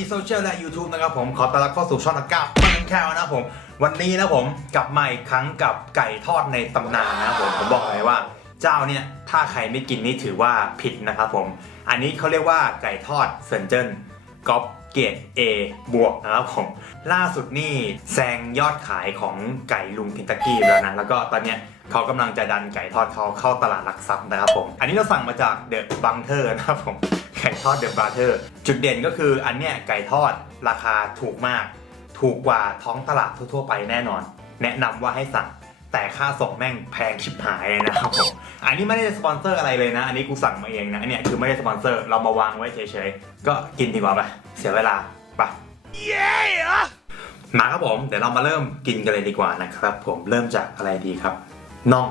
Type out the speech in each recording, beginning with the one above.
ีโซเชียลและ YouTube นะครับผม ขอต้อนรับเข้าสู่ช่องนักก้าวมันแค่นะครับผม วันนี้นะผมกลับมาอีกครั้งกับไก่ทอดในตำนานนะครับผม ผมบอกเลยว่า เจ้าเนี่ย ถ้าใครไม่กินนี่ถือว่าผิดนะครับผม อันนี้เขาเรียกว่าไก่ทอดเซนเจนก๊อปเกรด A บวกนะครับผม ล่าสุดนี่แซงยอดขายของไก่ลุงเคนตักกี้แล้วนะ แล้วก็ตอนเนี้ยเขากำลังจะดันไก่ทอดเขาเข้าตลาดหลักทรัพย์นะครับผม อันนี้เราสั่งมาจากเดอะบังเทอร์นะครับผม ไก่ทอดเดอะบังเทอร์จุดเด่นก็คืออันเนี้ยไก่ทอดราคาถูกมาก ถูกกว่าท้องตลาดทั่วๆไปแน่นอน แนะนำว่าให้สั่งแต่ค่าส่งแม่งแพงชิบหายเลยนะครับผม อันนี้ไม่ได้สปอนเซอร์อะไรเลยนะ อันนี้กูสั่งมาเองนะอันเนี้ยคือไม่ได้สปอนเซอร์เรามาวางไว้เฉยๆ ก็กินดีกว่าไปเสียเวลาไปเย้มาครับผมเดี๋ยวเรามาเริ่มกินกันเลยดีกว่านะครับ ผมเริ่มจากอะไรดีครับน่อง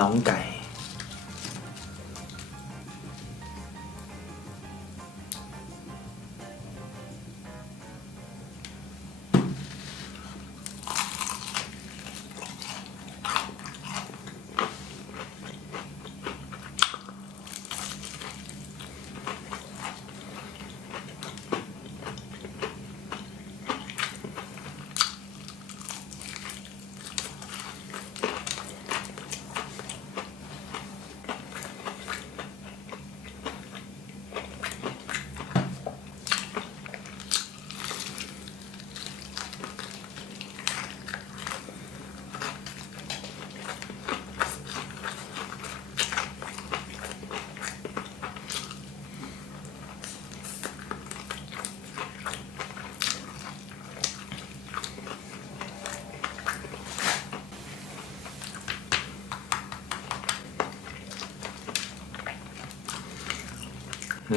น้องไก่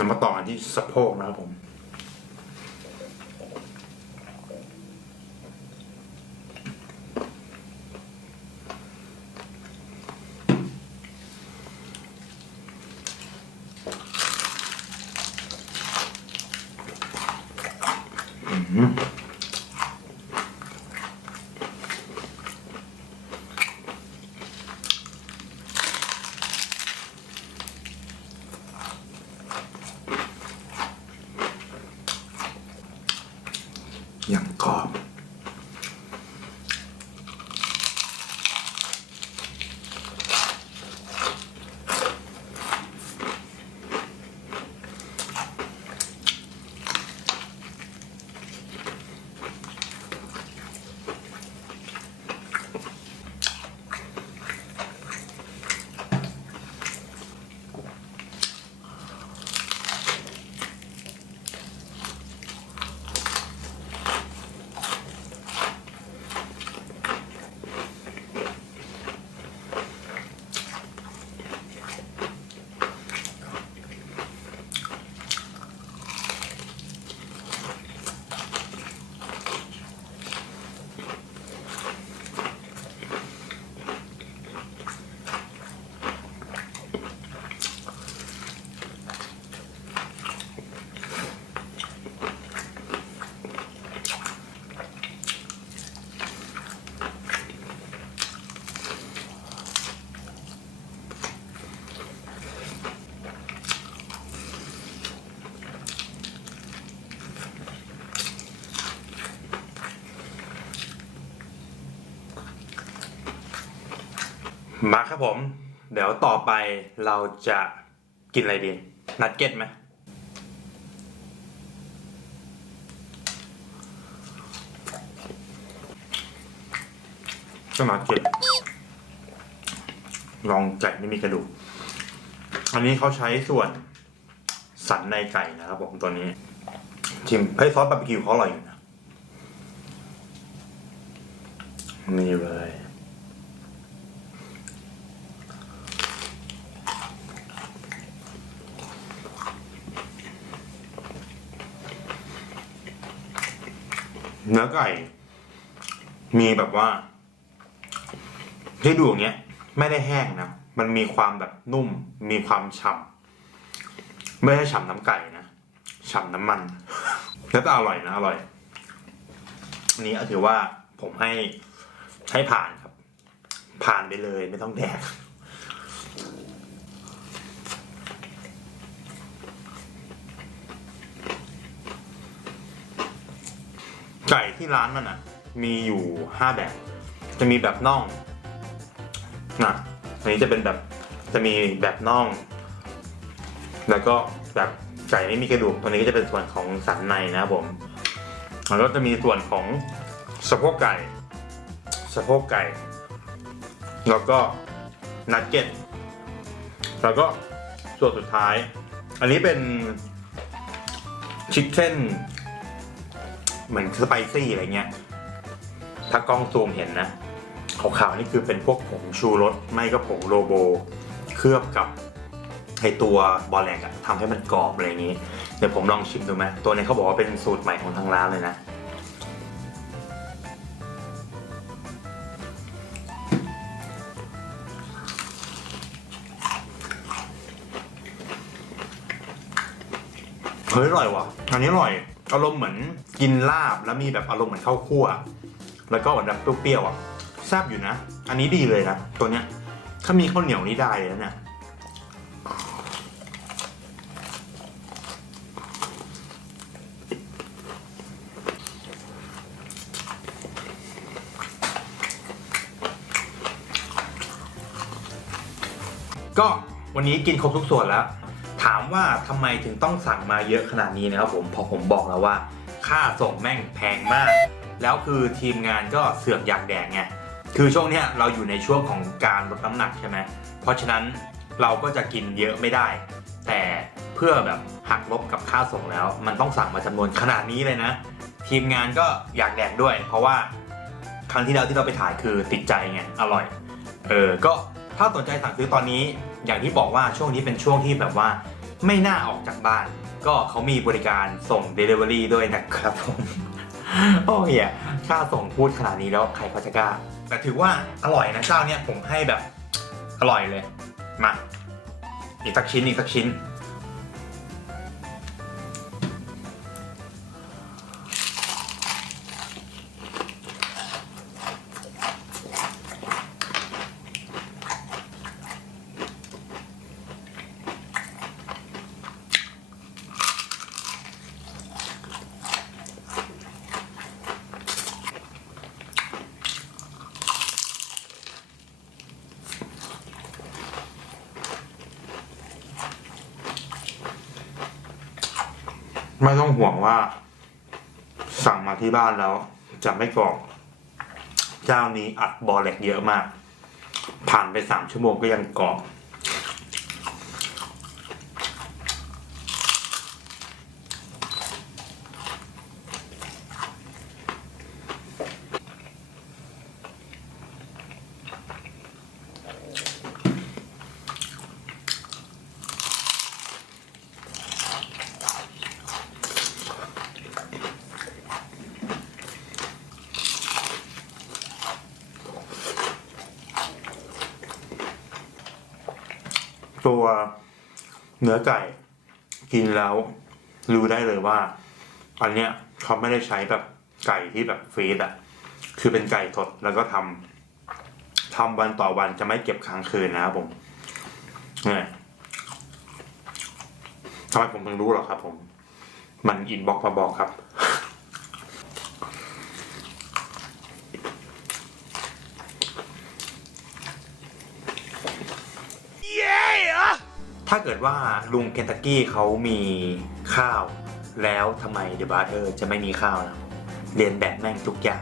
นำมาต่อกันที่สะโพกนะครับผม อย่างกรอบ มาครับผม เดี๋ยวต่อไปเราจะกินอะไรดี นัดเก็ตไหมก็นัดเก็ตลองไก่ไม่มีกระดูก อันนี้เขาใช้ส่วนสันในไก่นะครับผมตัวนี้ ชิมเฮ้ยซอสบาร์บีคิวเขาอร่อยอยู่นะนี่เลย เนื้อไก่ มีแบบว่าที่ดูอย่างเงี้ย ไม่ได้แห้งนะ มันมีความแบบนุ่ม มีความฉ่ำไม่ใช่ฉ่ำน้ำไก่นะฉ่ำน้ำมัน แล้วก็อร่อยนะอร่อยอันนี้ก็ถือว่าผมให้ให้ผ่านครับ ผ่านไปเลยไม่ต้องแดก ไก่ที่ร้านมันอะ มีอยู่ห้าแบบ จะมีแบบน่องนะอันนี้จะเป็นแบบจะมีแบบน่อง แล้วก็แบบไก่ไม่มีกระดูกตัวนี้ก็จะเป็นส่วนของสันในนะครับผมแล้วก็จะมีส่วนของสะโพกไก่สะโพกไก่ แล้วก็นัดเก็ตแล้วก็ส่วนสุดท้าย อันนี้เป็นชิคเก้น เหมือนสไปซี่อะไรเงี้ย ถ้ากล้องซูมเห็นนะขาวๆนี่คือเป็นพวกผงชูรสไม่ก็ผงโลโบ เคลือบกับไอตัวบอลแลกอะทำให้มันกรอบอะไรอย่างนี้ เดี๋ยวผมลองชิมดูไหมตัวนี้เขาบอกว่าเป็นสูตรใหม่ของทางร้านเลยนะ เฮ้ยอร่อยว่ะอันนี้อร่อย อารมณ์เหมือนกินลาบแล้วมีแบบอารมณ์เหมือนข้าวคั่ว แล้วก็เหมือนแบบเปรี้ยวๆอะแซ่บอยู่นะ อันนี้ดีเลยนะตัวเนี้ย ถ้ามีข้าวเหนียวนี่ได้เลยนะเนี่ยก็วันนี้กินครบทุกส่วนแล้วามว่าทำไมถึงต้องสั่งมาเยอะขนาดนี้นะครับผมพอผมบอกแล้วว่า ค่าส่งแม่งแพงมาก แล้วคือทีมงานก็เสื่อกอยากแดกไงคือช่วงนี้เราอยู่ในช่วงของการลดน้ำหนักใช่ไหมเพราะฉะนั้นเราก็จะกินเยอะไม่ได้ แต่เพื่อแบบหักลบกับค่าส่งแล้ว มันต้องสั่งมาจำนวนขนาดนี้เลยนะ ทีมงานก็อยากแดกด้วย เพราะว่าครั้งที่แล้วที่เราไปถ่ายคือติดใจไงอร่อยเออก็ถ้าสนใจสั่งซื้อตอนนี้อย่างที่บอกว่าช่วงนี้เป็นช่วงที่แบบว่า ไม่น่าออกจากบ้าน ก็เขามีบริการส่ง Delivery ด้วยนะครับผม โอ้ยอะค่าส่งพูดขนาดนี้แล้วใครเขาจะกล้า แต่ถือว่าอร่อยนะเจ้าเนี่ยผมให้แบบอร่อยเลย มา อีกสักชิ้นอีกสักชิ้น ไม่ต้องห่วงว่า สั่งมาที่บ้านแล้ว จะไม่กรอบเจ้านี้อัดบอลแหลกเยอะมาก ผ่านไปสามชั่วโมงก็ยังกรอบ ตัวเนื้อไก่กินแล้วรู้ได้เลยว่า อันเนี้ยเขาไม่ได้ใช้แบบไก่ที่แบบฟรีดอะคือเป็นไก่สดแล้วก็ทำทำวันต่อวันจะไม่เก็บค้างคืนนะครับผมเนี่ยทำไมผมถึงรู้หรอครับผม มันอินบ็อกมาบอกครับ ถ้า เกิดว่าลุงเคนตักกี้เขามีข้าว แล้วทำไมเดอะบาร์เทอร์จะไม่มีข้าวนะเรียนแบบแม่งทุกอย่าง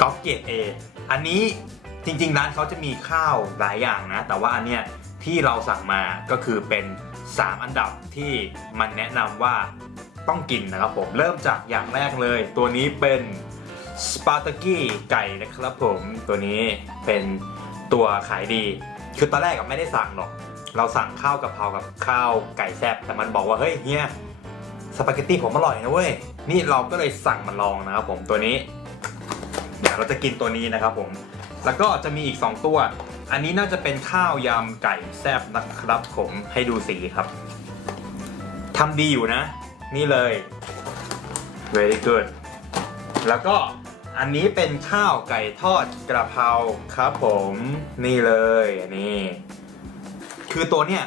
กอล์ฟเกตเออันนี้จริงๆร้านเขาจะมีข้าวหลายอย่างนะ แต่ว่าอันเนี้ยที่เราสั่งมาก็คือเป็น 3 อันดับที่มันแนะนำว่าต้องกินนะครับผมเริ่มจากอย่างแรกเลย ตัวนี้เป็นสปาร์ตกี้ไก่นะครับผมตัวนี้เป็นตัวขายดี คือตอนแรกก็ไม่ได้สั่งหรอก เราสั่งข้าวกะเพรากับข้าวไก่แซ่บแต่มันบอกว่าเฮ้ยเฮียสปาเกตตี้ผมอร่อยนะเว้ยนี่เราก็เลยสั่งมาลองนะครับผมตัวนี้ เดี๋ยวเราจะกินตัวนี้นะครับผมแล้วก็จะมีอีก 2 ตัว อันนี้น่าจะเป็นข้าวยำไก่แซ่บนะครับผมให้ดูสีครับทำดีอยู่นะ นี่เลย very good แล้วก็อันนี้เป็นข้าวไก่ทอดกระเพราครับผมนี่เลยอันนี้ คือตัวเนี้ย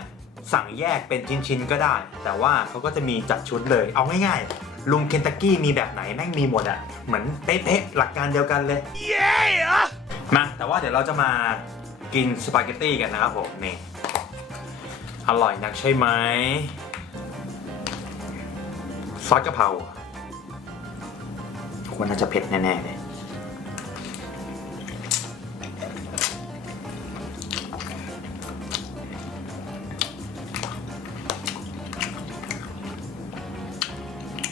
สั่งแยกเป็นชิ้นๆก็ได้ แต่ว่าเขาก็จะมีจัดชุดเลย เอาง่ายๆ ลุงเคนตักกี้มีแบบไหนแม่งมีหมดอะเหมือนเป๊ะๆหลักการเดียวกันเลย เย้มาแต่ว่าเดี๋ยวเราจะมากินสปาเกตตี้กันนะครับผมนี่อร่อยนักใช่ไหมซอสกะเพราอะควรน่าจะเผ็ดแน่ๆเลย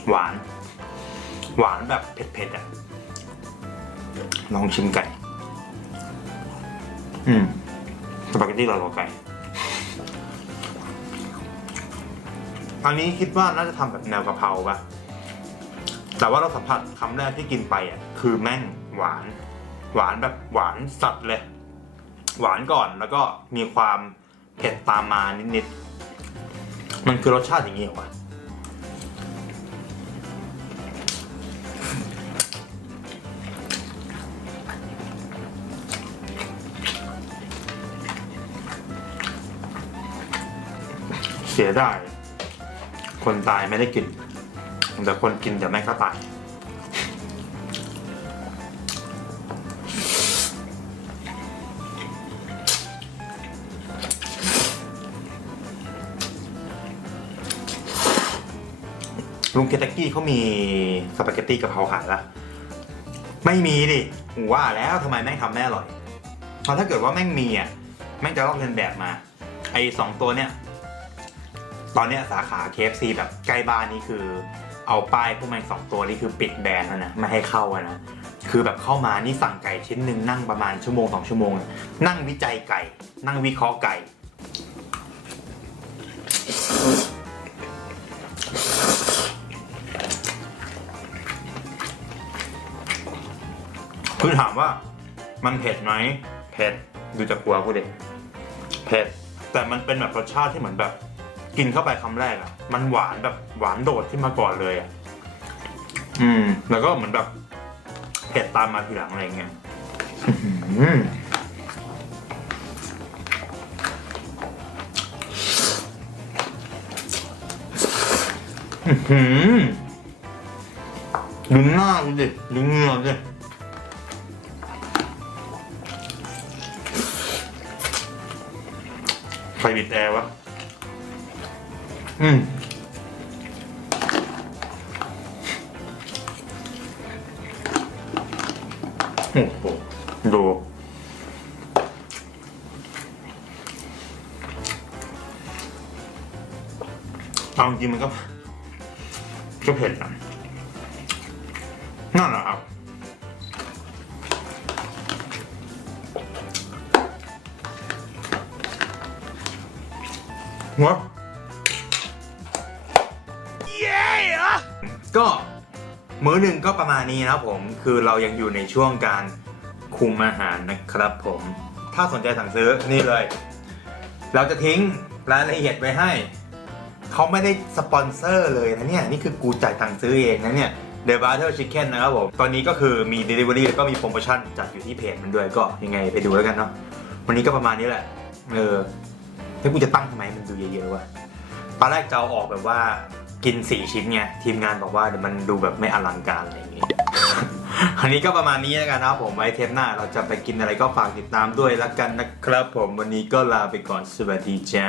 หวาน หวานแบบเผ็ดๆอะ ลองชิมไก่ อืมสปาเกตตี้อร่อยกว่าไก่อันนี้คิดว่าน่าจะทำแบบแนวกะเพราปะแต่ว่าเราสัมผัสคำแรกที่กินไปอะ คือแม่งหวาน หวานแบบหวานสัดเลย หวานก่อนแล้วก็มีความเผ็ดตามมานิดๆ มันคือรสชาติอย่างนี้เหรอวะ สียดายคนตายไม่ได้กิน แต่คนกินเดี๋ยวแม่งก็ตาย ลุงเคนตักกี้เขามีสปาเกตตี้กะเพราขายละไม่มีดิว่าแล้วทำไมแม่งทำแม่อร่อยเพราะถ้าเกิดว่าแม่งมีอะ แม่งจะลอกเลียนแบบมา ไอ้สองตัวเนี่ย ตอนเนี้ยสาขา KFC แบบใกล้บ้านนี่คือ เอาป้ายพวกมันสองตัวนี่คือปิดแบรนด์แล้วนะไม่ให้เข้าอะนะคือแบบเข้ามานี่สั่งไก่ชิ้นหนึ่งนั่งประมาณชั่วโมงสองชั่วโมง นั่งวิจัยไก่ นั่งวิเคราะห์ไก่ คือถามว่ามันเผ็ดไหมเผ็ดดูจากกลัวกูเด็กเผ็ดแต่มันเป็นแบบรสชาติที่เหมือนแบบ กินเข้าไปคำแรกอะมันหวานแบบหวานโดดขึ้นมาก่อนเลยอะอืม แล้วก็เหมือนแบบเผ็ดตามมาทีหลังอะไรเงี้ยอื้อหืออื้อหือดูหน้าดูดิดูเหงื่อดิใครปิดแอร์วะ อืมโอ้โหดูเอาจริงมันก็ ก็มื้อหนึ่งก็ประมาณนี้นะครับผม คือเรายังอยู่ในช่วงการคุมอาหารนะครับผม ถ้าสนใจสั่งซื้อนี่เลย เราจะทิ้งรายละเอียดไว้ให้ เขาไม่ได้สปอนเซอร์เลยนะเนี่ย นี่คือกูจ่ายตังค์ซื้อเองนะเนี่ย The Butter Chicken นะครับผม ตอนนี้ก็คือมี Delivery แล้วก็มีโปรโมชั่นจัดอยู่ที่เพจมันด้วยก็ยังไงไปดูแล้วกันเนาะ วันนี้ก็ประมาณนี้แหละ เออแล้วกูจะตั้งทำไมมันดูเยอะๆวะตอนแรกจะเอาออกแบบว่า กิน 4 ชิ้นไงทีมงานบอกว่าเดี๋ยวมันดูแบบไม่อลังการอะไรอย่างงี้ อันนี้ก็ประมาณนี้แล้วกันนะครับผมไว้เทปหน้าเราจะไปกินอะไรก็ฝากติดตามด้วยแล้วกันนะครับผมวันนี้ก็ลาไปก่อนสวัสดีจ้า